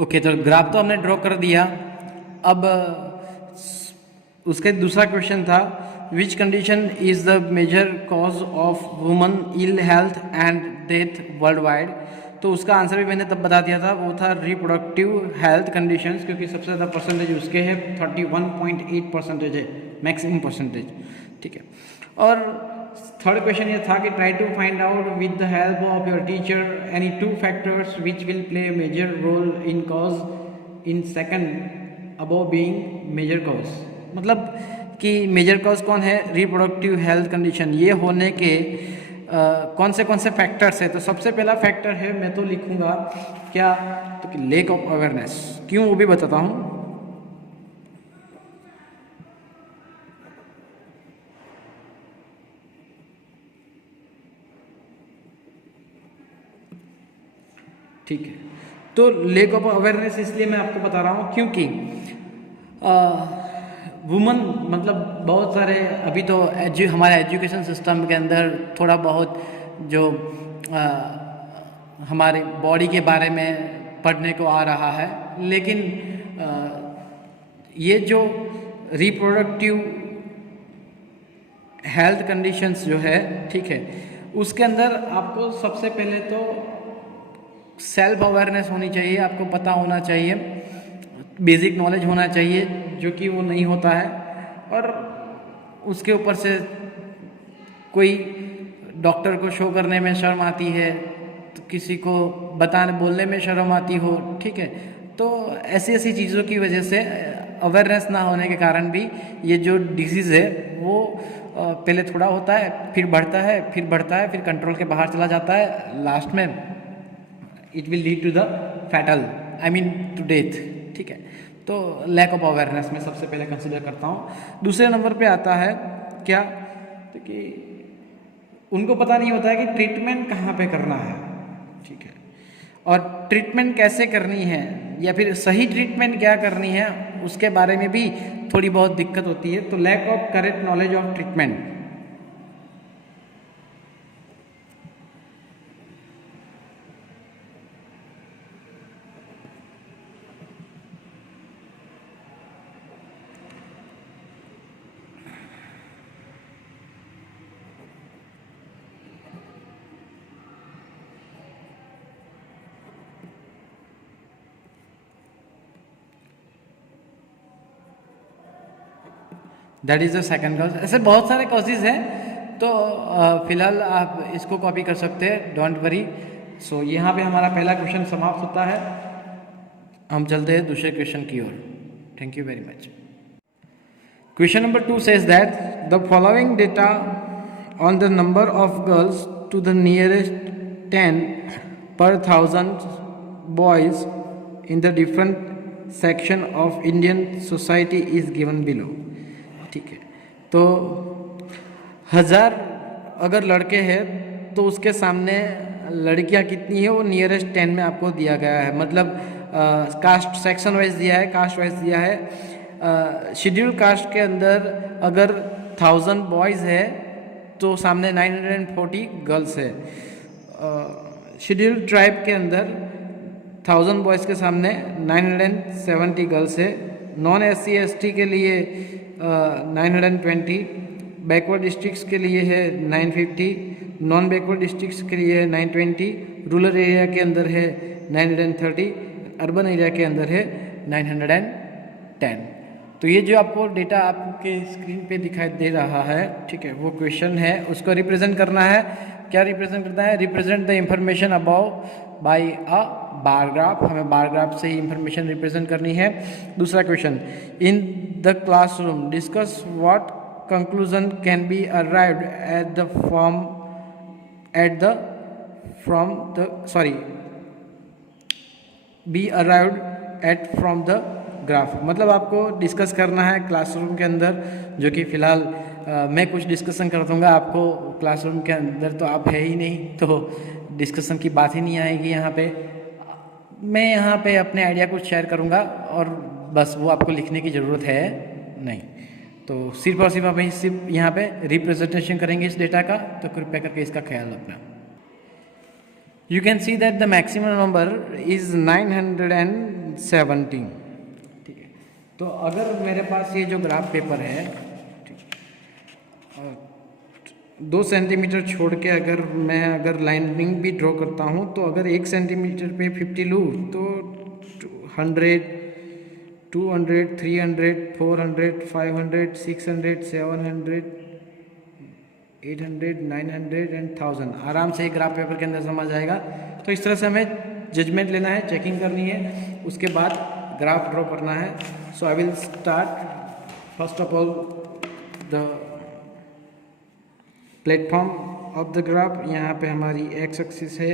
Okay, तो graph तो हमने ड्रॉ कर दिया। अब उसके दूसरा क्वेश्चन था, which condition is the major cause of woman ill health and death world wide. तो उसका आंसर भी मैंने तब बता दिया था, वो था रिप्रोडक्टिव हेल्थ कंडीशंस, क्योंकि सबसे ज़्यादा परसेंटेज उसके है 31.8% है, मैक्सिमम परसेंटेज। ठीक है। और थर्ड क्वेश्चन ये था कि try to find out with the help of your teacher any 2 factors which will play major role in cause in second above being major cause. मतलब कि मेजर कॉज कौन है, रिप्रोडक्टिव हेल्थ कंडीशन, ये होने के कौन से फैक्टर्स है। तो सबसे पहला फैक्टर है, मैं तो लिखूंगा क्या, तो कि लेक ऑफ अवेयरनेस। क्यों, वो भी बताता हूँ। ठीक है, तो लेक ऑफ अवेयरनेस इसलिए मैं आपको बता रहा हूँ क्योंकि वुमन मतलब बहुत सारे अभी तो हमारे एजुकेशन सिस्टम के अंदर थोड़ा बहुत जो हमारे बॉडी के बारे में पढ़ने को आ रहा है, लेकिन ये जो रिप्रोडक्टिव हेल्थ कंडीशंस जो है, ठीक है, उसके अंदर आपको सबसे पहले तो सेल्फ अवेयरनेस होनी चाहिए, आपको पता होना चाहिए, बेसिक नॉलेज होना चाहिए, जो कि वो नहीं होता है। और उसके ऊपर से कोई डॉक्टर को शो करने में शर्म आती है, तो किसी को बताने बोलने में शर्म आती हो, ठीक है। तो ऐसी ऐसी चीज़ों की वजह से, अवेयरनेस ना होने के कारण भी ये जो डिजीज़ है वो पहले थोड़ा होता है, फिर बढ़ता है, फिर बढ़ता है, फिर कंट्रोल के बाहर चला जाता है, लास्ट में it will lead to the fatal, I mean to death. ठीक है, तो लैक ऑफ अवेयरनेस मैं सबसे पहले कंसिडर करता हूँ। दूसरे नंबर पे आता है क्या, तो कि उनको पता नहीं होता है कि ट्रीटमेंट कहाँ पे करना है। ठीक है, और ट्रीटमेंट कैसे करनी है, या फिर सही ट्रीटमेंट क्या करनी है, उसके बारे में भी थोड़ी बहुत दिक्कत होती है। तो lack of correct knowledge of treatment. That is the second cause. ऐसे बहुत सारे कॉजेज हैं, तो फिलहाल आप इसको कॉपी कर सकते हैं, डोंट वरी। सो यहाँ पे हमारा पहला क्वेश्चन समाप्त होता है। हम चलते हैं दूसरे क्वेश्चन की ओर। Thank you very much. Question number 2 says that the following data on the number of girls to the nearest 10 per thousand boys in the different section of Indian society is given below। ठीक है, तो 1000 अगर लड़के हैं तो उसके सामने लड़कियां कितनी है, वो नियरेस्ट 10 में आपको दिया गया है। मतलब कास्ट सेक्शन वाइज दिया है, कास्ट वाइज दिया है। शेड्यूल कास्ट के अंदर अगर 1000 बॉयज़ है तो सामने 940 गर्ल्स है। शेड्यूल ट्राइब के अंदर 1000 बॉयज़ के सामने 970 गर्ल्स है। नॉन SC ST के लिए 920, बैकवर्ड डिस्ट्रिक्ट्स के लिए है 950, नॉन बैकवर्ड डिस्ट्रिक्ट्स के लिए है 920, रूरल एरिया के अंदर है 930, अर्बन एरिया के अंदर है 910। तो ये जो आपको डेटा आपके स्क्रीन पे दिखाई दे रहा है, ठीक है, वो क्वेश्चन है, उसको रिप्रेजेंट करना है। क्या रिप्रेजेंट करना है, represent the information about by a bar graph. हमें बार ग्राफ से ही इंफॉर्मेशन रिप्रेजेंट करनी है। दूसरा question, in the classroom discuss what conclusion can be arrived at the from the graph. मतलब आपको डिस्कस करना है क्लासरूम के अंदर, जो कि फ़िलहाल मैं कुछ डिस्कशन कर दूँगा। आपको क्लासरूम के अंदर तो आप है ही नहीं, तो डिस्कशन की बात ही नहीं आएगी यहाँ पे। मैं यहाँ पे अपने आइडिया कुछ शेयर करूँगा और बस, वो आपको लिखने की ज़रूरत है नहीं। तो सिर्फ और सिर्फ आप सिर्फ यहाँ पे रिप्रेजेंटेशन करेंगे इस डेटा का, तो कृपया करके इसका ख्याल रखना। You can see that the maximum number is 917. ठीक है, तो अगर मेरे पास ये जो ग्राफ पेपर है, ठीक है, 2 सेंटीमीटर छोड़ के अगर लाइनिंग भी ड्रॉ करता हूँ, तो अगर 1 सेंटीमीटर पे 50 लूँ तो 100, 200, 300, 400, 500, 600, 700, 800, 900 एंड 1000 आराम से एक ग्राफ पेपर के अंदर समझ आएगा। तो इस तरह से हमें जजमेंट लेना है, चेकिंग करनी है, उसके बाद ग्राफ ड्रॉ करना है। So I will start first of all the platform of the graph. यहाँ पे हमारी एक्स एक्सिस है।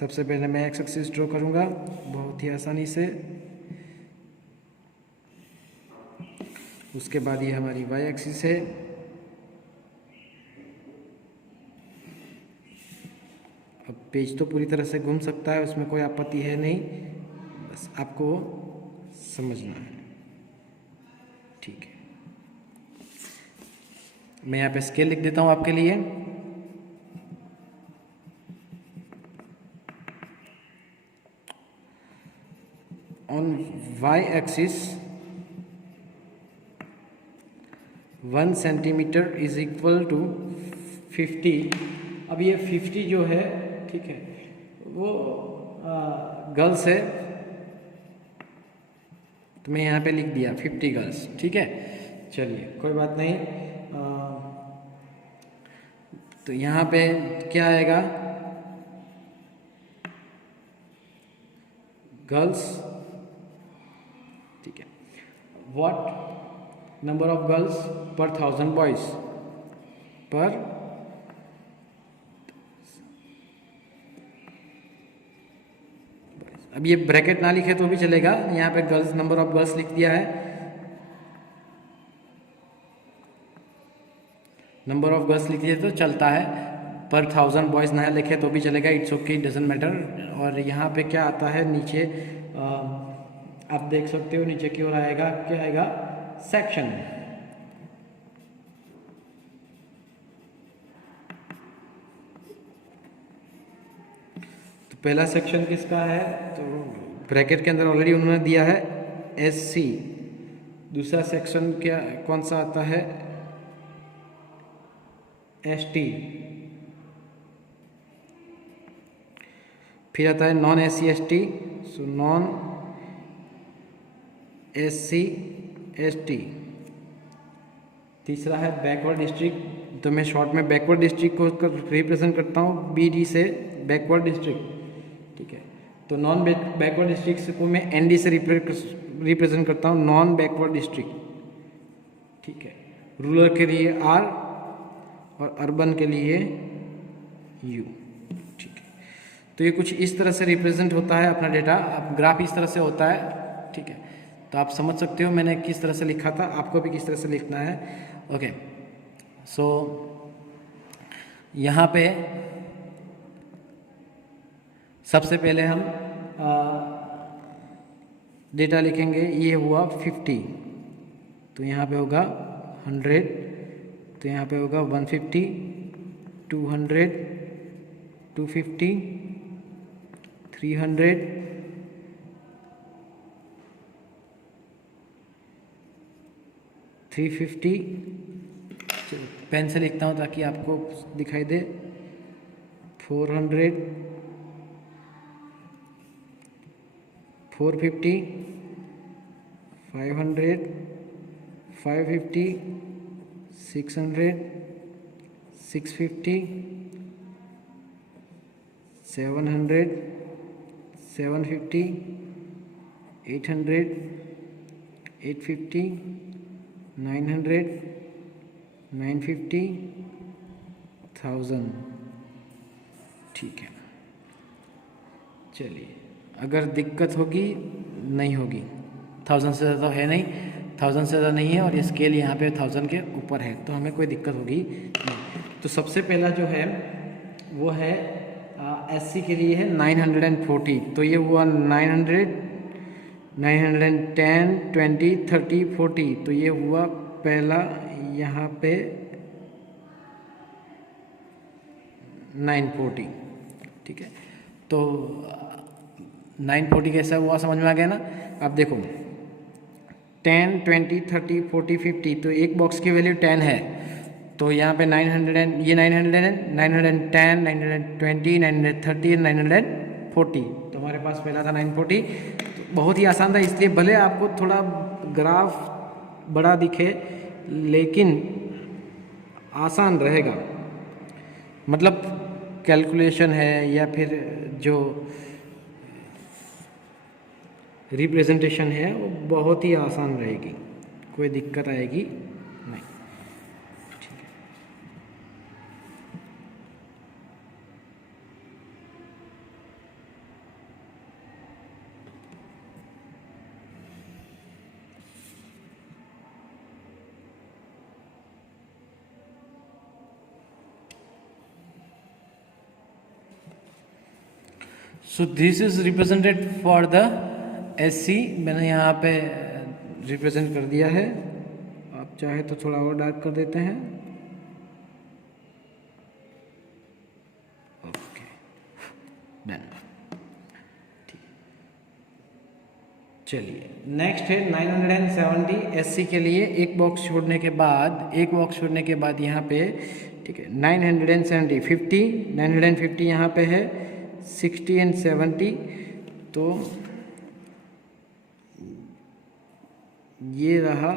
सबसे पहले मैं एक्स एक्सिस ड्रॉ करूँगा बहुत ही आसानी से। उसके बाद ये हमारी वाई एक्सिस है। अब पेज तो पूरी तरह से घूम सकता है, उसमें कोई आपत्ति है नहीं, बस आपको समझना है। ठीक है, मैं यहाँ पे स्केल लिख देता हूँ आपके लिए। On y axis 1 centimetre is equal to 50। अब ये 50 जो है, ठीक है, वो गर्ल्स है, तो मैं यहाँ पे लिख दिया 50 गर्ल्स। ठीक है, चलिए कोई बात नहीं। तो यहाँ पे क्या आएगा, गर्ल्स। ठीक है, व्हाट नंबर ऑफ गर्ल्स पर 1000 बॉयज पर अब ये ब्रैकेट ना लिखे तो भी चलेगा, यहाँ पे गर्ल्स नंबर ऑफ गर्ल्स लिख दिया है। नंबर ऑफ गर्ल्स लिख दिए तो चलता है, पर 1000 बॉयज़ ना लिखे तो भी चलेगा, इट्स ओके, डजंट मैटर। और यहाँ पे क्या आता है नीचे, आप देख सकते हो नीचे की ओर आएगा, क्या आएगा, सेक्शन। तो पहला सेक्शन किसका है, तो ब्रैकेट के अंदर ऑलरेडी उन्होंने दिया है SC। दूसरा सेक्शन क्या कौन सा आता है, ST। फिर आता है non SC ST, so non SC ST। तीसरा है बैकवर्ड डिस्ट्रिक्ट, तो मैं शॉर्ट में बैकवर्ड डिस्ट्रिक्ट को रिप्रेजेंट करता हूँ BD से, बैकवर्ड डिस्ट्रिक्ट। ठीक है, तो नॉन बैकवर्ड डिस्ट्रिक्ट को मैं ND से रिप्रेजेंट करता हूँ, नॉन बैकवर्ड डिस्ट्रिक्ट। ठीक है, रूरल के लिए R और अर्बन के लिए U। ठीक है, तो ये कुछ इस तरह से रिप्रेजेंट होता है अपना डेटा। अब ग्राफ इस तरह से होता है। ठीक है, तो आप समझ सकते हो मैंने किस तरह से लिखा था, आपको भी किस तरह से लिखना है। ओके, सो यहाँ पे सबसे पहले हम डेटा लिखेंगे। ये हुआ 50, तो यहाँ पे होगा 100, तो यहाँ पे होगा 150, 200, 250, 300, 350। पेन से लिखता हूँ ताकि आपको दिखाई दे, 400, 450, 500, 550, 600, 650, 700, 750, 800, 850, 900, 950, 1000। ठीक है, चलिए, अगर दिक्कत होगी नहीं होगी, 1000 से ज़्यादा है नहीं, 1000 से ज़्यादा नहीं है, और ये स्केल यहाँ पे 1000 के ऊपर है, तो हमें कोई दिक्कत होगी नहीं। तो सबसे पहला जो है वो है SC के लिए है 940, तो ये हुआ 900, 910, 20, 30, 40, तो ये हुआ पहला यहाँ पे 940। ठीक है। तो 940 कैसा हुआ, समझ में आ गया ना। अब देखो 10, 20, 30, 40, 50, तो एक बॉक्स की वैल्यू 10 है, तो यहाँ पे 900 ये 900 है, 910, 920, 930, 940, तो हमारे पास पहला था 940। तो बहुत ही आसान था, इसलिए भले आपको थोड़ा ग्राफ बड़ा दिखे लेकिन आसान रहेगा, मतलब कैलकुलेशन है या फिर जो रिप्रेजेंटेशन है वो बहुत ही आसान रहेगी, कोई दिक्कत आएगी नहीं। ठीक है, so this is represented for the SC, मैंने यहाँ पे रिप्रेजेंट कर दिया है। आप चाहे तो थोड़ा और डार्क कर देते हैं। Okay done. ठीक, चलिए नेक्स्ट है 970 SC के लिए एक बॉक्स छोड़ने के बाद यहाँ पे, ठीक है, 970 50 950 यहाँ पे है, 60 एंड 70, तो ये रहा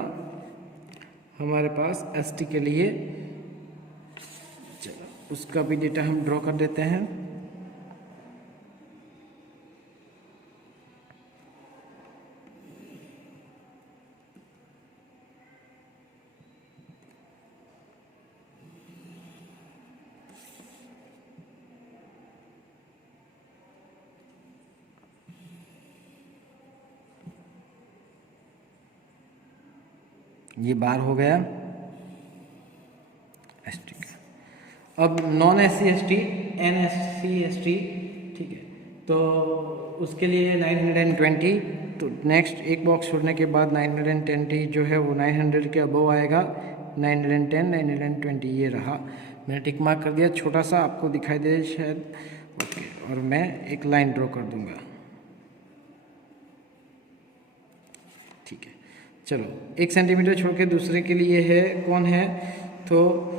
हमारे पास ST के लिए। चलो उसका भी डेटा हम ड्रॉ कर देते हैं। ये बार हो गया ST का। अब non SC ST NSC ST, ठीक है, तो उसके लिए 920, तो नेक्स्ट एक बॉक्स छोड़ने के बाद 920 जो है वो 900 के अबव आएगा, 910 920 ये रहा। मैंने टिक मार्क कर दिया, छोटा सा आपको दिखाई दे शायद। ओके, और मैं एक लाइन ड्रॉ कर दूंगा। ठीक है, चलो 1 सेंटीमीटर छोड़ के दूसरे के लिए है, कौन है, तो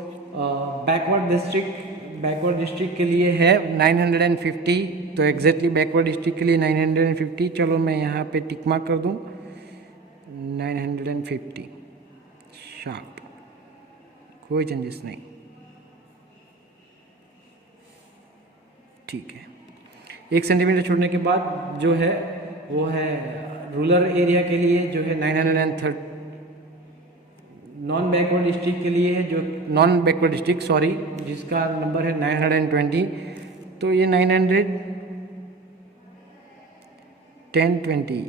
बैकवर्ड डिस्ट्रिक्ट के लिए है 950, तो एग्जैक्टली बैकवर्ड डिस्ट्रिक्ट के लिए 950। चलो मैं यहाँ पे टिक मार्क कर दूँ 950 शार्प, कोई चेंजेस नहीं। ठीक है, 1 सेंटीमीटर छोड़ने के बाद जो है वो है रूरल एरिया के लिए जो है 930, नॉन बैकवर्ड डिस्ट्रिक्ट के लिए जो नॉन बैकवर्ड डिस्ट्रिक्ट सॉरी जिसका नंबर है 920, तो ये 910-20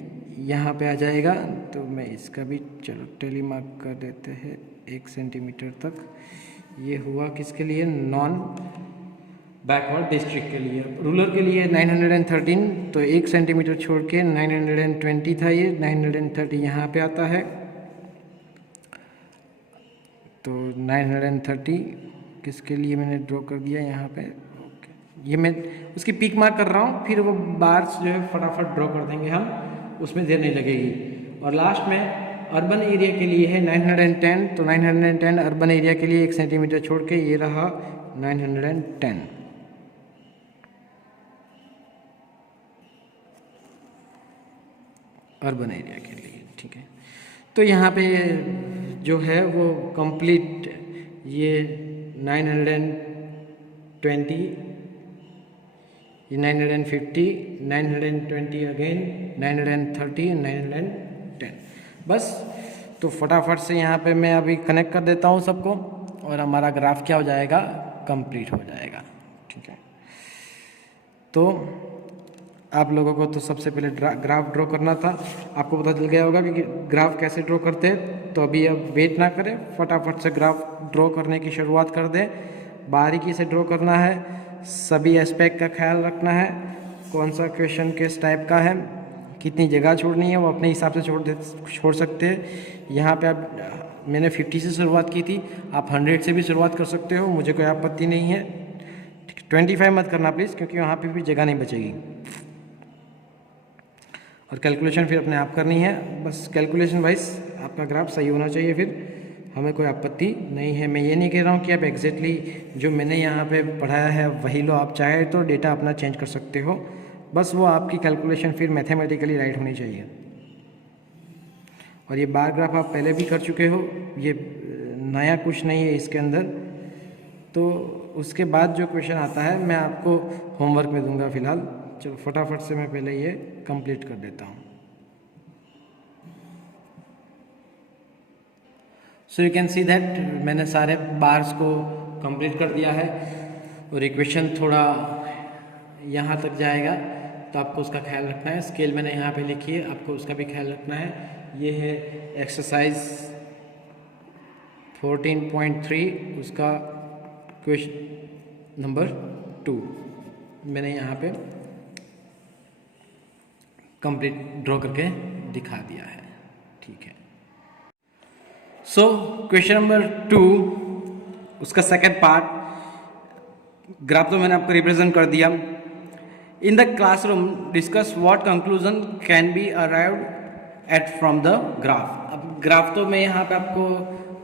यहाँ पे आ जाएगा। तो मैं इसका भी चलो टेली मार्क कर देते हैं 1 सेंटीमीटर तक। ये हुआ किसके लिए, नॉन बैकवर्ड डिस्ट्रिक्ट के लिए। रूरल के लिए 913, तो 1 सेंटीमीटर छोड़ के 920 था, ये 930 यहाँ पे आता है, तो 930 किसके लिए मैंने ड्रॉ कर दिया यहाँ पे। ओके, ये मैं उसकी पीक मार्क कर रहा हूँ, फिर वो बार्स जो है फटाफट ड्रॉ कर देंगे हम, उसमें देर नहीं लगेगी। और लास्ट में अर्बन एरिया के लिए है 910, तो 910 अर्बन एरिया के लिए 1 सेंटीमीटर छोड़ के ये रहा 910। अर्बन एरिया के लिए, ठीक है। तो यहाँ पे जो है वो कंप्लीट ये 920, ये 950, 920 अगेन 930, 910 बस। तो फटाफट से यहाँ पे मैं अभी कनेक्ट कर देता हूँ सबको, और हमारा ग्राफ क्या हो जाएगा, कंप्लीट हो जाएगा। ठीक है, तो आप लोगों को तो सबसे पहले ग्राफ ड्रॉ करना था, आपको पता चल गया होगा कि ग्राफ कैसे ड्रॉ करते हैं। तो अभी अब वेट ना करें, फटाफट से ग्राफ ड्रॉ करने की शुरुआत कर दें। बारीकी से ड्रॉ करना है, सभी एस्पेक्ट का ख्याल रखना है, कौन सा क्वेश्चन किस टाइप का है, कितनी जगह छोड़नी है वो अपने हिसाब से छोड़ सकते हैं। यहाँ पे आप मैंने 50 से शुरुआत की थी, आप 100 से भी शुरुआत कर सकते हो, मुझे कोई आपत्ति नहीं है। ठीक है, 25 मत करना प्लीज़, क्योंकि वहाँ पे भी जगह नहीं बचेगी। और कैलकुलेशन फिर अपने आप करनी है, बस कैलकुलेशन वाइज आपका ग्राफ सही होना चाहिए, फिर हमें कोई आपत्ति नहीं है। मैं ये नहीं कह रहा हूँ कि आप एग्जैक्टली जो मैंने यहाँ पे पढ़ाया है वही लो, आप चाहे तो डेटा अपना चेंज कर सकते हो, बस वो आपकी कैलकुलेशन फिर मैथमेटिकली राइट होनी चाहिए। और ये बार ग्राफ आप पहले भी कर चुके हो, ये नया कुछ नहीं है इसके अंदर। तो उसके बाद जो क्वेश्चन आता है मैं आपको होमवर्क में दूंगा फिलहाल। चलो फटाफट से मैं पहले ये कंप्लीट कर देता हूँ। So you can see that मैंने सारे बार्स को कंप्लीट कर दिया है, और इक्वेशन थोड़ा यहाँ तक जाएगा तो आपको उसका ख्याल रखना है। स्केल मैंने यहाँ पे लिखी है, आपको उसका भी ख्याल रखना है। ये है एक्सरसाइज 14.3, उसका क्वेश्चन नंबर 2 मैंने यहाँ पे कंप्लीट ड्रॉ करके दिखा दिया है। ठीक है, सो क्वेश्चन नंबर 2, उसका सेकेंड पार्ट, ग्राफ तो मैंने आपको रिप्रेजेंट कर दिया। In the classroom discuss what conclusion can be arrived at from the graph. अब ग्राफ तो मैं यहाँ पे आपको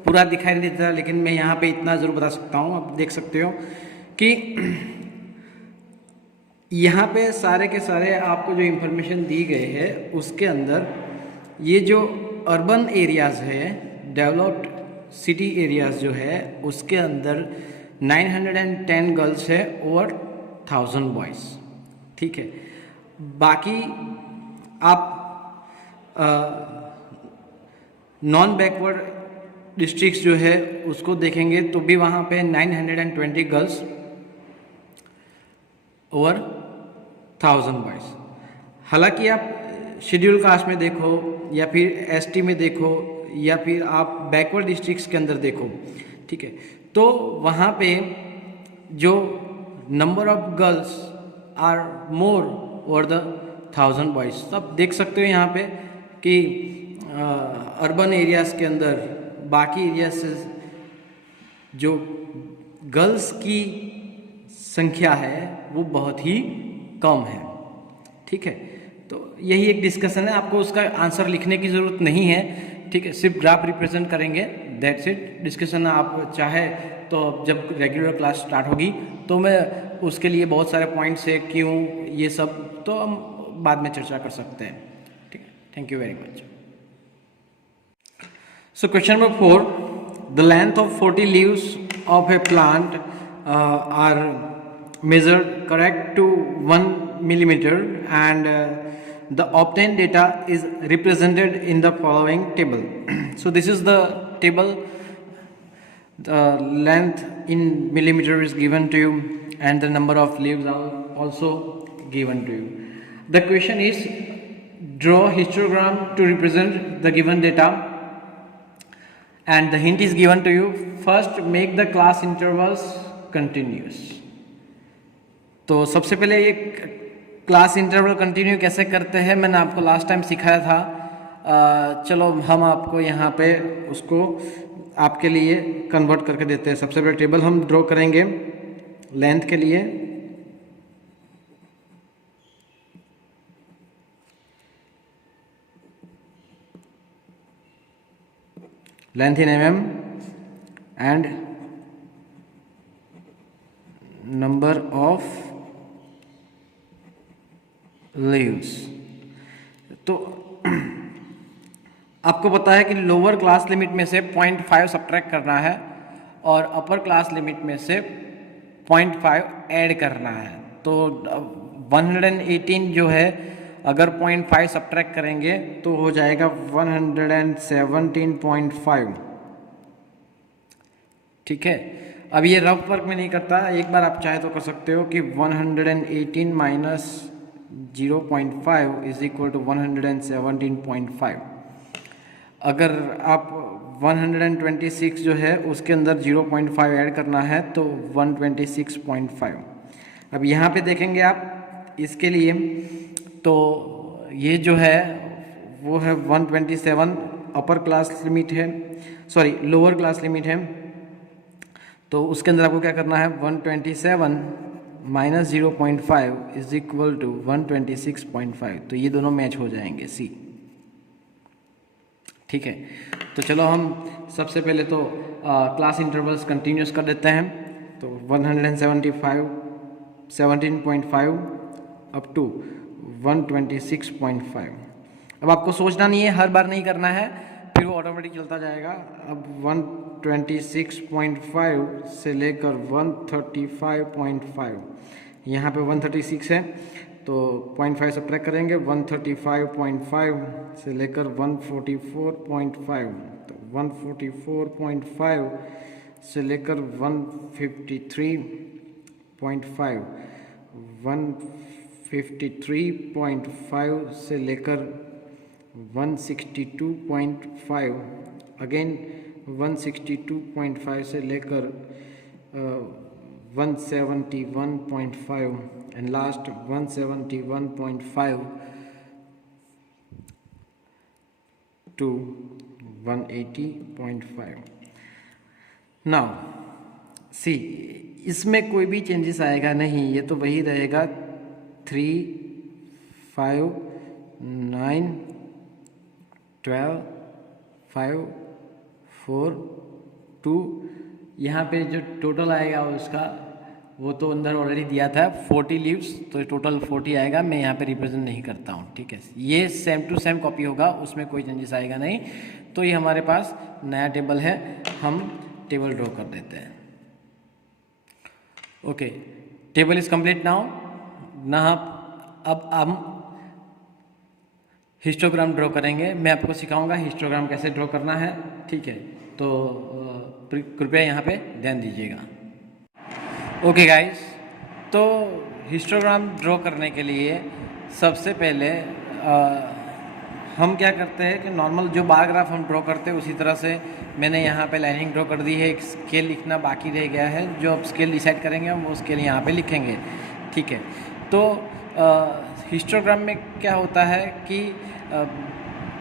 पूरा दिखाई नहीं देता, लेकिन मैं यहाँ पे इतना ज़रूर बता सकता हूँ, आप देख सकते हो कि यहाँ पे सारे के सारे आपको जो इंफॉर्मेशन दी गई है उसके अंदर ये जो अर्बन एरियाज़ है, डेवलप्ड सिटी एरियाज़ जो है, उसके अंदर 910 गर्ल्स है और 1000 बॉयज़। ठीक है, बाकी आप नॉन बैकवर्ड डिस्ट्रिक्ट्स जो है उसको देखेंगे तो भी वहाँ पे 920 गर्ल्स और 1000 बॉयज़। हालांकि आप शेड्यूल कास्ट में देखो या फिर एसटी में देखो या फिर आप बैकवर्ड डिस्ट्रिक्ट्स के अंदर देखो, ठीक है, तो वहाँ पे जो number of girls are more और द 1000 बॉयज़। तो आप देख सकते हो यहाँ पे कि अर्बन एरियाज़ के अंदर बाकी एरिया से जो गर्ल्स की संख्या है वो बहुत ही कम है। ठीक है, तो यही एक डिस्कशन है, आपको उसका आंसर लिखने की ज़रूरत नहीं है। ठीक है, सिर्फ ग्राफ रिप्रेजेंट करेंगे, दैट्स इट। डिस्कशन आप चाहे तो जब रेगुलर क्लास स्टार्ट होगी तो मैं उसके लिए बहुत सारे पॉइंट्स है क्यों ये सब तो हम बाद में चर्चा कर सकते हैं। ठीक है, thank you very much. So question number 4, the length of 40 leaves of a plant are measured correct to 1 millimeter and the obtained data is represented in the following table. So this is the table. The length in millimeter is given to you and the number of leaves are also given to you. The question is draw histogram to represent the given data and the hint is given to you. First make the class intervals continuous. तो सबसे पहले ये class interval continue कैसे करते हैं मैंने आपको last time सिखाया था। चलो हम आपको यहाँ पे उसको आपके लिए कन्वर्ट करके देते हैं। सबसे पहले टेबल हम ड्रॉ करेंगे लेंथ के लिए। Length in mm and number of leaves. तो आपको पता है कि लोअर क्लास लिमिट में से 0.5 सब्ट्रैक्ट करना है और अपर क्लास लिमिट में से 0.5 ऐड करना है। तो 118 जो है अगर 0.5 सब्ट्रैक्ट करेंगे तो हो जाएगा 117.5। ठीक है, अब ये रफ वर्क में नहीं करता, एक बार आप चाहे तो कर सकते हो कि 118 माइनस 0.5 इज इक्वल टू 117.5। अगर आप 126 जो है उसके अंदर 0.5 ऐड करना है तो 126.5। अब यहाँ पे देखेंगे आप इसके लिए तो ये जो है वो है 127 अपर क्लास लिमिट है, सॉरी लोअर क्लास लिमिट है। तो उसके अंदर आपको क्या करना है 127 माइनस 0.5 इज इक्वल टू 126.5, तो ये दोनों मैच हो जाएंगे सी। ठीक है, तो चलो हम सबसे पहले तो क्लास इंटरवल्स कंटिन्यूस कर देते हैं। तो 175 17.5 अप टू 126.5। अब आपको सोचना नहीं है, हर बार नहीं करना है, फिर वो ऑटोमेटिक चलता जाएगा। अब 126.5 से लेकर 135.5, यहाँ पे 136 है तो 0.5 सब्ट्रैक्ट करेंगे। 135.5 से लेकर 144.5, तो 144.5 से लेकर 153.5, 153.5 से लेकर 162.5, अगेन 162.5 से लेकर 171.5 and last 171.5 to 180.5। Now see, इसमें कोई भी चेंजेस आएगा नहीं, ये तो वही रहेगा 3 5 9 12 5 4 2। यहाँ पे जो टोटल आएगा उसका वो तो अंदर ऑलरेडी दिया था 40 लीव्स, तो टोटल 40 आएगा। मैं यहाँ पे रिप्रेजेंट नहीं करता हूँ, ठीक है। ये सेम टू सेम कॉपी होगा, उसमें कोई चेंजेस आएगा नहीं। तो ये हमारे पास नया टेबल है, हम टेबल ड्रॉ कर देते हैं। Okay, table is complete now ना। अब हम हिस्टोग्राम ड्रॉ करेंगे। मैं आपको सिखाऊंगा हिस्टोग्राम कैसे ड्रॉ करना है, ठीक है। तो कृपया यहाँ पे ध्यान दीजिएगा। ओके गाइस, तो हिस्टोग्राम ड्रॉ करने के लिए सबसे पहले हम क्या करते हैं कि नॉर्मल जो बार ग्राफ हम ड्रॉ करते हैं उसी तरह से मैंने यहाँ पे लाइनिंग ड्रॉ कर दी है। एक स्केल लिखना बाकी रह गया है, जो अब स्केल डिसाइड करेंगे हम वो स्केल यहाँ पे लिखेंगे, ठीक है। तो हिस्टोग्राम में क्या होता है कि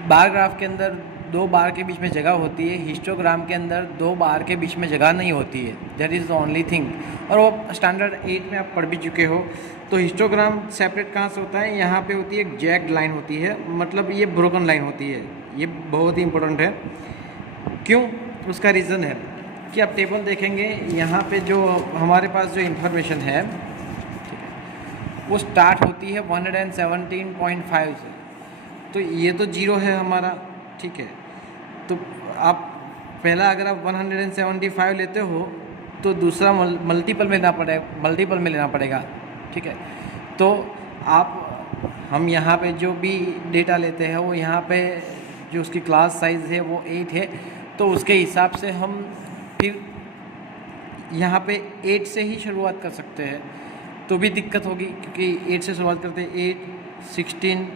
बार ग्राफ के अंदर 2 बार के बीच में जगह होती है, हिस्टोग्राम के अंदर 2 बार के बीच में जगह नहीं होती है। That is the only thing. और वो स्टैंडर्ड 8 में आप पढ़ भी चुके हो। तो हिस्टोग्राम सेपरेट कहाँ से होता है, यहाँ पे होती है एक जैग्ड लाइन होती है, मतलब ये ब्रोकन लाइन होती है। ये बहुत ही इंपॉर्टेंट है। क्यों? उसका रीज़न है कि आप टेबल देखेंगे, यहाँ पे जो हमारे पास जो इंफॉर्मेशन है वो स्टार्ट होती है 117.5 से। तो ये तो 0 है हमारा, ठीक है। तो आप पहला अगर आप 175 लेते हो तो दूसरा मल्टीपल में लेना पड़ेगा, ठीक है। तो हम यहाँ पे जो भी डेटा लेते हैं वो यहाँ पे जो उसकी क्लास साइज़ है वो 8 है, तो उसके हिसाब से हम फिर यहाँ पे 8 से ही शुरुआत कर सकते हैं। तो भी दिक्कत होगी क्योंकि 8 से शुरुआत करते हैं, 8 16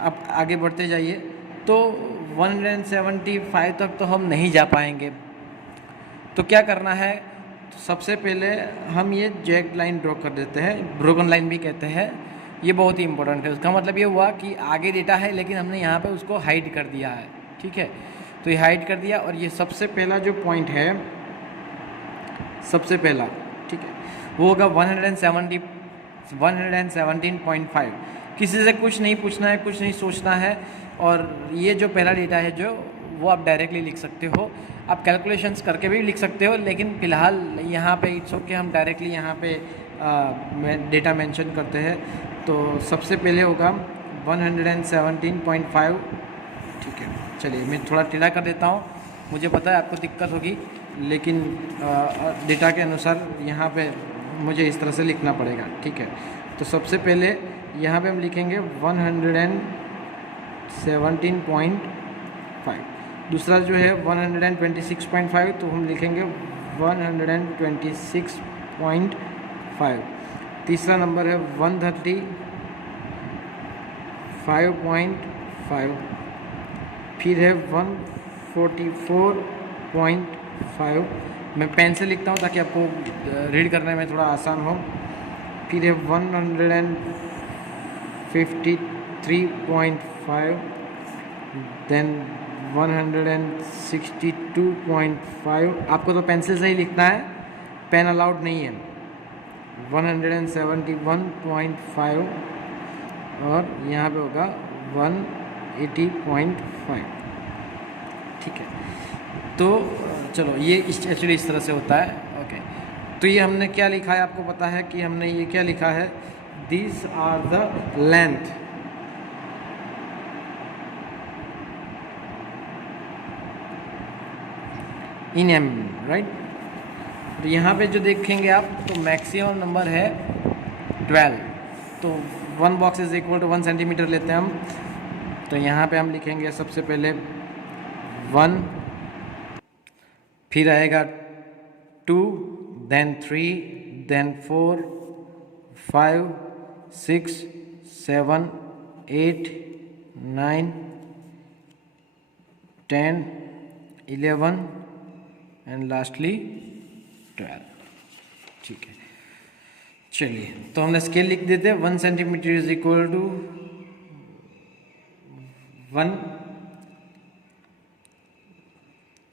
आप आगे बढ़ते जाइए तो 175 तक तो हम नहीं जा पाएंगे। तो क्या करना है, तो सबसे पहले हम ये जैग्ड लाइन ड्रॉ कर देते हैं, ब्रोकन लाइन भी कहते हैं। ये बहुत ही इंपॉर्टेंट है। उसका मतलब ये हुआ कि आगे डेटा है लेकिन हमने यहाँ पे उसको हाइड कर दिया है, ठीक है। तो ये हाइड कर दिया और ये सबसे पहला जो पॉइंट है, सबसे पहला, ठीक है, वो होगा 117.5। किसी से कुछ नहीं पूछना है, कुछ नहीं सोचना है। और ये जो पहला डेटा है जो वो आप डायरेक्टली लिख सकते हो, आप कैलकुलेशंस करके भी लिख सकते हो, लेकिन फ़िलहाल यहाँ पे इट्स ओके, हम डायरेक्टली यहाँ पे डेटा मेंशन करते हैं। तो सबसे पहले होगा 117.5, ठीक है। चलिए मैं थोड़ा टेढ़ा कर देता हूँ, मुझे पता है आपको दिक्कत होगी, लेकिन डेटा के अनुसार यहाँ पे मुझे इस तरह से लिखना पड़ेगा, ठीक है। तो सबसे पहले यहाँ पे हम लिखेंगे 117.5। दूसरा जो है 126.5, तो हम लिखेंगे 126.5। तीसरा नंबर है 135.5, फिर है 144.5। मैं पेन से लिखता हूँ ताकि आपको रीड करने में थोड़ा आसान हो। फिर है 153.5, देन 162.5। आपको तो पेंसिल से ही लिखना है, पेन अलाउड नहीं है। 171.5 और यहाँ पे होगा 180.5। ठीक है, तो चलो ये एक्चुअली इस तरह से होता है। ओके, तो ये हमने क्या लिखा है, आपको पता है कि हमने ये क्या लिखा है, this are the length in M, right. तो यहाँ पे जो देखेंगे आप, तो मैक्सिमम नंबर है 12, तो 1 box is equal to 1 centimetre लेते हैं हम। तो यहाँ पे हम लिखेंगे सबसे पहले 1, फिर आएगा 2, देन 3, देन 4, 5, 6, 7, 8, 9, 10, 11 एंड लास्टली 12। ठीक है, चलिए तो हमने स्केल लिख देते हैं। 1 centimetre is equal to 1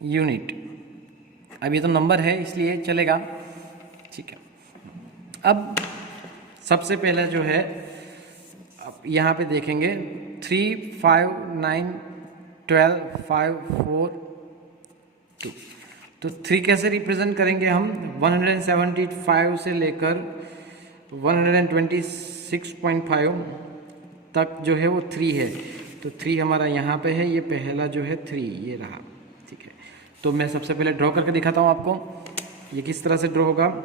unit. अब ये तो नंबर है इसलिए चलेगा। ठीक है, अब सबसे पहले जो है, अब यहाँ पे देखेंगे 3, 5, 9, 12, 5, 4, 2। तो 3 कैसे रिप्रेजेंट करेंगे हम, 175 से लेकर 126.5 तक जो है वो 3 है। तो 3 हमारा यहाँ पे है, ये पहला जो है 3 ये रहा। ठीक है, तो मैं सबसे पहले ड्रॉ करके दिखाता हूँ आपको ये किस तरह से ड्रॉ होगा।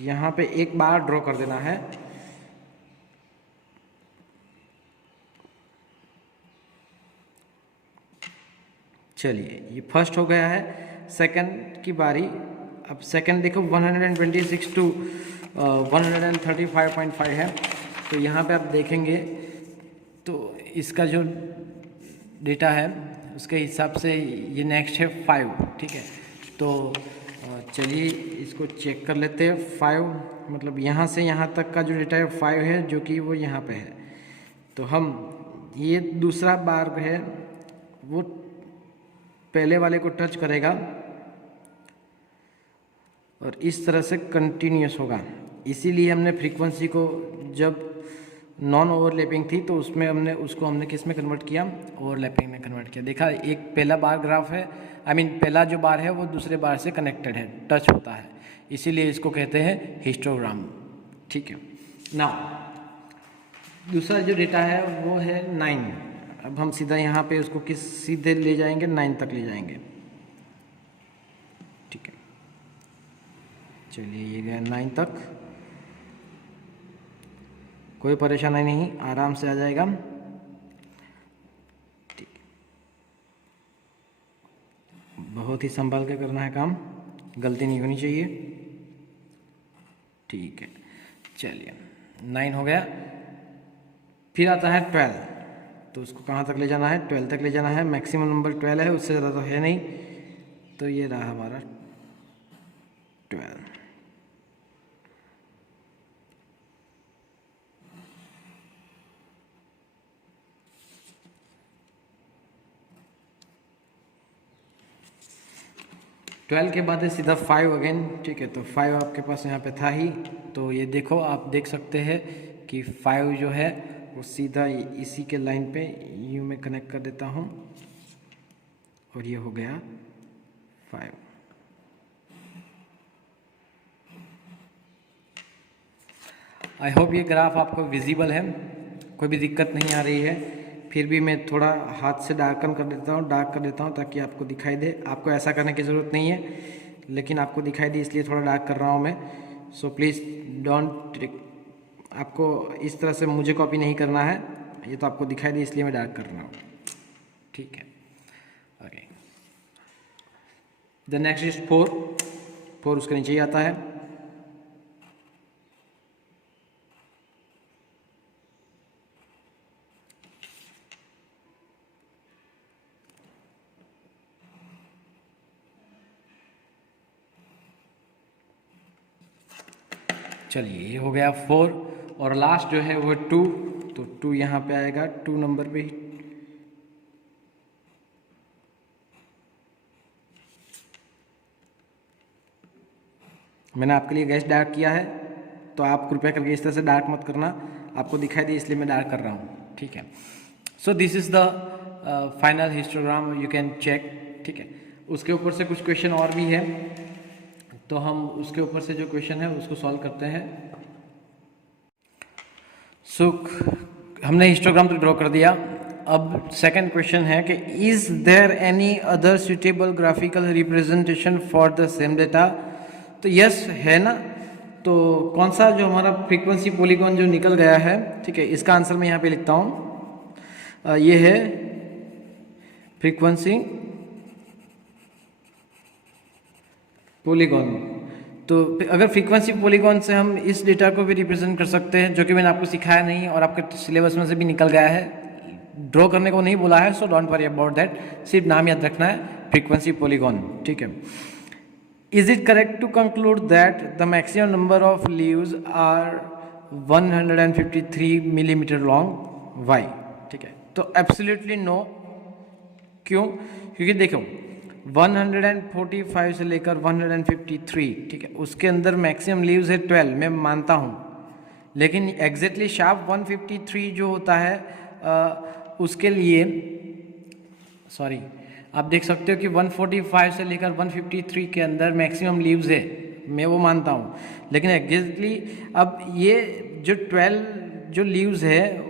यहाँ पे एक बार ड्रॉ कर देना है। चलिए, ये फर्स्ट हो गया है। सेकंड की बारी। अब सेकंड देखो 126 टू 135.5 है। तो यहाँ पे आप देखेंगे तो इसका जो डेटा है उसके हिसाब से ये नेक्स्ट है 5। ठीक है, तो चलिए इसको चेक कर लेते हैं। 5 मतलब यहाँ से यहाँ तक का जो डेटा है 5 है, जो कि वो यहाँ पे है। तो हम ये दूसरा बार है वो पहले वाले को टच करेगा और इस तरह से कंटिन्यूस होगा। इसीलिए हमने फ्रीक्वेंसी को, जब नॉन ओवरलैपिंग थी तो उसमें हमने किस में कन्वर्ट किया, ओवरलैपिंग में कन्वर्ट किया। देखा, एक पहला बार ग्राफ है, पहला जो बार है वो दूसरे बार से कनेक्टेड है, टच होता है, इसीलिए इसको कहते हैं हिस्टोग्राम। ठीक है, नाउ दूसरा जो डेटा है वो है 9। अब हम सीधा यहाँ पे उसको सीधे ले जाएंगे, 9 तक ले जाएंगे। ठीक है, चलिए ये गया 9 तक, कोई परेशानी नहीं, आराम से आ जाएगा। ठीक, बहुत ही संभाल के करना है काम, गलती नहीं होनी चाहिए। ठीक है, चलिए 9 हो गया। फिर आता है 12। तो उसको कहाँ तक ले जाना है, 12 तक ले जाना है। मैक्सिमम नंबर 12 है, उससे ज़्यादा तो है नहीं। तो ये रहा हमारा 12। के बाद है सीधा 5 अगेन। ठीक है, तो 5 आपके पास यहाँ पे था ही। तो ये देखो, आप देख सकते हैं कि 5 जो है वो सीधा इसी के लाइन पे यूँ में कनेक्ट कर देता हूँ और ये हो गया 5। आई होप ये ग्राफ आपको विजिबल है, कोई भी दिक्कत नहीं आ रही है। फिर भी मैं थोड़ा हाथ से डार्क कर देता हूँ ताकि आपको दिखाई दे। आपको ऐसा करने की ज़रूरत नहीं है, लेकिन आपको दिखाई दे इसलिए थोड़ा डार्क कर रहा हूँ मैं। सो प्लीज़ डोंट, आपको इस तरह से मुझे कॉपी नहीं करना है, ये तो आपको दिखाई दे इसलिए मैं डार्क कर रहा हूँ। ठीक है, ओके। द नेक्स्ट इज 4 उसके नीचे ही आता है। चलिए ये हो गया 4 और लास्ट जो है वो 2। तो 2 यहाँ पे आएगा, 2 नंबर पे ही। मैंने आपके लिए गैस डार्क किया है, तो आप कृपया करके इस तरह से डार्क मत करना, आपको दिखाई दे इसलिए मैं डार्क कर रहा हूँ, ठीक है। So this is the final histogram, you can check, ठीक है। उसके ऊपर से कुछ क्वेश्चन और भी है, तो हम उसके ऊपर से जो क्वेश्चन है उसको सॉल्व करते हैं। सो हमने हिस्टोग्राम तो ड्रॉ कर दिया। अब सेकंड क्वेश्चन है कि is there any other suitable graphical representation for the same data. तो यस है ना, तो कौन सा जो हमारा फ्रीक्वेंसी पॉलीगॉन जो निकल गया है, ठीक है, इसका आंसर मैं यहाँ पे लिखता हूँ। ये है फ्रीक्वेंसी पॉलीगॉन। तो अगर फ्रीक्वेंसी पॉलीगॉन से हम इस डेटा को भी रिप्रेजेंट कर सकते हैं, जो कि मैंने आपको सिखाया नहीं और आपके सिलेबस में से भी निकल गया है, ड्रॉ करने को नहीं बोला है, so don't worry about that, सिर्फ नाम याद रखना है फ्रीक्वेंसी पॉलीगॉन, ठीक है। Is it correct to conclude that the maximum number of leaves are 153 millimetre long, why, ठीक है। तो एब्सोल्युटली नो। क्यों? क्योंकि देखो 145 से लेकर 153, ठीक है, उसके अंदर मैक्सिमम लीव्स है 12, मैं मानता हूँ, लेकिन एग्जैक्टली शार्प 153 जो होता है उसके लिए, सॉरी, आप देख सकते हो कि 145 से लेकर 153 के अंदर मैक्सिमम लीव्स है, मैं वो मानता हूँ, लेकिन एग्जैक्टली अब ये जो 12 जो लीव्स है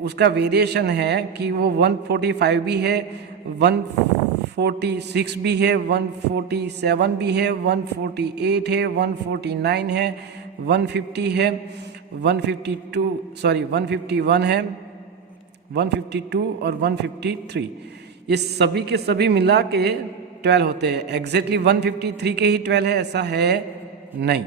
उसका वेरिएशन है कि वो 145 भी है, 146 भी है, 147 भी है, 148 है, 149 है, 150 है, 152 सॉरी 151 है, 152 और 153, ये सभी के सभी मिला के 12 होते हैं। एग्जैक्टली 153 के ही 12 है ऐसा है नहीं,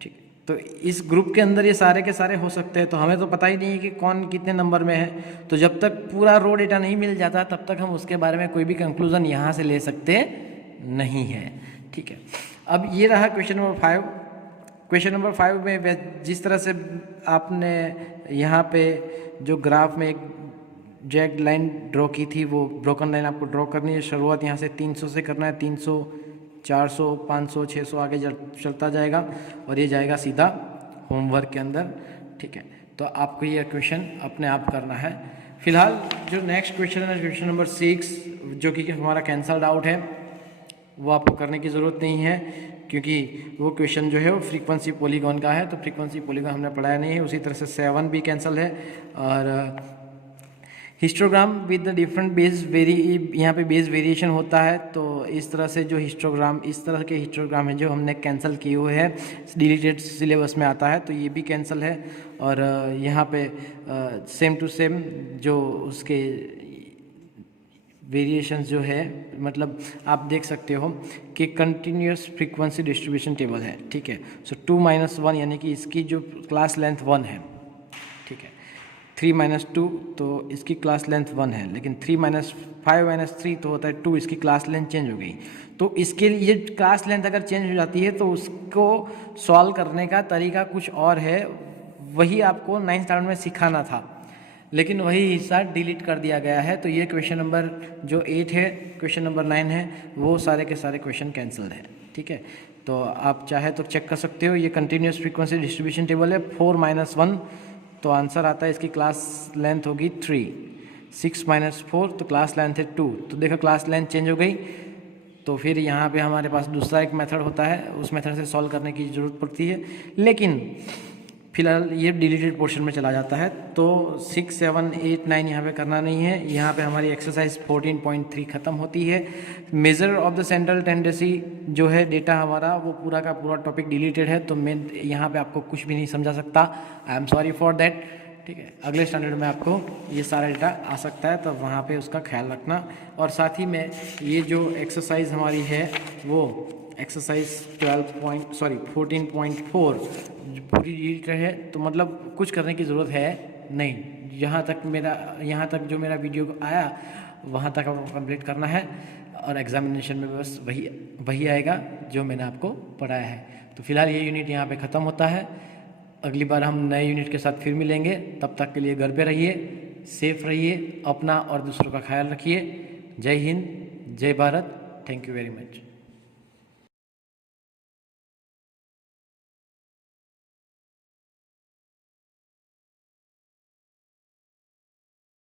ठीक। तो इस ग्रुप के अंदर ये सारे के सारे हो सकते हैं, तो हमें तो पता ही नहीं है कि कौन कितने नंबर में है, तो जब तक पूरा रो डेटा नहीं मिल जाता तब तक हम उसके बारे में कोई भी कंक्लूजन यहाँ से ले सकते नहीं है, ठीक है। अब ये रहा क्वेश्चन नंबर 5। क्वेश्चन नंबर 5 में जिस तरह से आपने यहाँ पे जो ग्राफ में एक जैग लाइन ड्रॉ की थी, वो ब्रोकन लाइन आपको ड्रॉ करनी है। शुरुआत यहाँ से 300 से करना है, 300, 400, 500, 600 आगे चलता जाएगा और ये जाएगा सीधा होमवर्क के अंदर, ठीक है। तो आपको ये क्वेश्चन अपने आप करना है। फिलहाल जो नेक्स्ट क्वेश्चन है क्वेश्चन नंबर 6, जो कि हमारा कैंसल्ड आउट है, वो आपको करने की ज़रूरत नहीं है, क्योंकि वो क्वेश्चन जो है वो फ्रीक्वेंसी पॉलीगॉन का है, तो फ्रीक्वेंसी पॉलीगॉन हमने पढ़ाया नहीं है। उसी तरह से 7 भी कैंसिल है। और histogram with the different base यहाँ पे बेस वेरिएशन होता है, तो इस तरह से जो हिस्टोग्राम, इस तरह के हिस्टोग्राम है जो हमने कैंसिल किए हुए हैं, डिलीटेड सिलेबस में आता है, तो ये भी कैंसिल है। और यहाँ पे सेम टू सेम जो उसके वेरिएशंस जो है, मतलब आप देख सकते हो कि कंटिन्यूस फ्रीक्वेंसी डिस्ट्रीब्यूशन टेबल है, ठीक है। सो 2 - 1 यानी कि इसकी जो क्लास लेंथ 1 है, ठीक है। 3 - 2 तो इसकी क्लास लेंथ 1 है, लेकिन 3 - 5 - 3 तो होता है 2, इसकी क्लास लेंथ चेंज हो गई। तो इसके लिए क्लास लेंथ अगर चेंज हो जाती है तो उसको सॉल्व करने का तरीका कुछ और है, वही आपको 9th स्टैंडर्ड में सिखाना था, लेकिन वही हिस्सा डिलीट कर दिया गया है। तो ये क्वेश्चन नंबर जो 8 है, क्वेश्चन नंबर 9 है, वो सारे के सारे क्वेश्चन कैंसिल्ड है, ठीक है। तो आप चाहे तो चेक कर सकते हो, ये कंटिन्यूस फ्रीक्वेंसी डिस्ट्रीब्यूशन टेबल है। 4 - 1 तो आंसर आता है, इसकी क्लास लेंथ होगी 3। 6 - 4 तो क्लास लेंथ है 2। तो देखो क्लास लेंथ चेंज हो गई, तो फिर यहाँ पे हमारे पास दूसरा एक मेथड होता है, उस मेथड से सॉल्व करने की ज़रूरत पड़ती है, लेकिन फिलहाल ये डिलीटेड पोर्शन में चला जाता है। तो 6, 7, 8, 9 यहाँ पे करना नहीं है। यहाँ पे हमारी एक्सरसाइज 14.3 ख़त्म होती है। Measure of the central tendency जो है डेटा हमारा, वो पूरा का पूरा टॉपिक डिलीटेड है, तो मैं यहाँ पे आपको कुछ भी नहीं समझा सकता, I am sorry for that, ठीक है। अगले स्टैंडर्ड में आपको ये सारा डेटा आ सकता है, तो वहाँ पे उसका ख्याल रखना। और साथ ही में ये जो एक्सरसाइज हमारी है वो एक्सरसाइज 14.4 पूरी डिलीट है, तो मतलब कुछ करने की ज़रूरत है नहीं। यहाँ तक जो मेरा वीडियो आया वहाँ तक आपको कंप्लीट करना है, और एग्जामिनेशन में बस वही आएगा जो मैंने आपको पढ़ाया है। तो फिलहाल ये यूनिट यहाँ पे ख़त्म होता है। अगली बार हम नए यूनिट के साथ फिर मिलेंगे, तब तक के लिए घर पे रहिए, सेफ रहिए, अपना और दूसरों का ख्याल रखिए। जय हिंद, जय Bharat, thank you very much.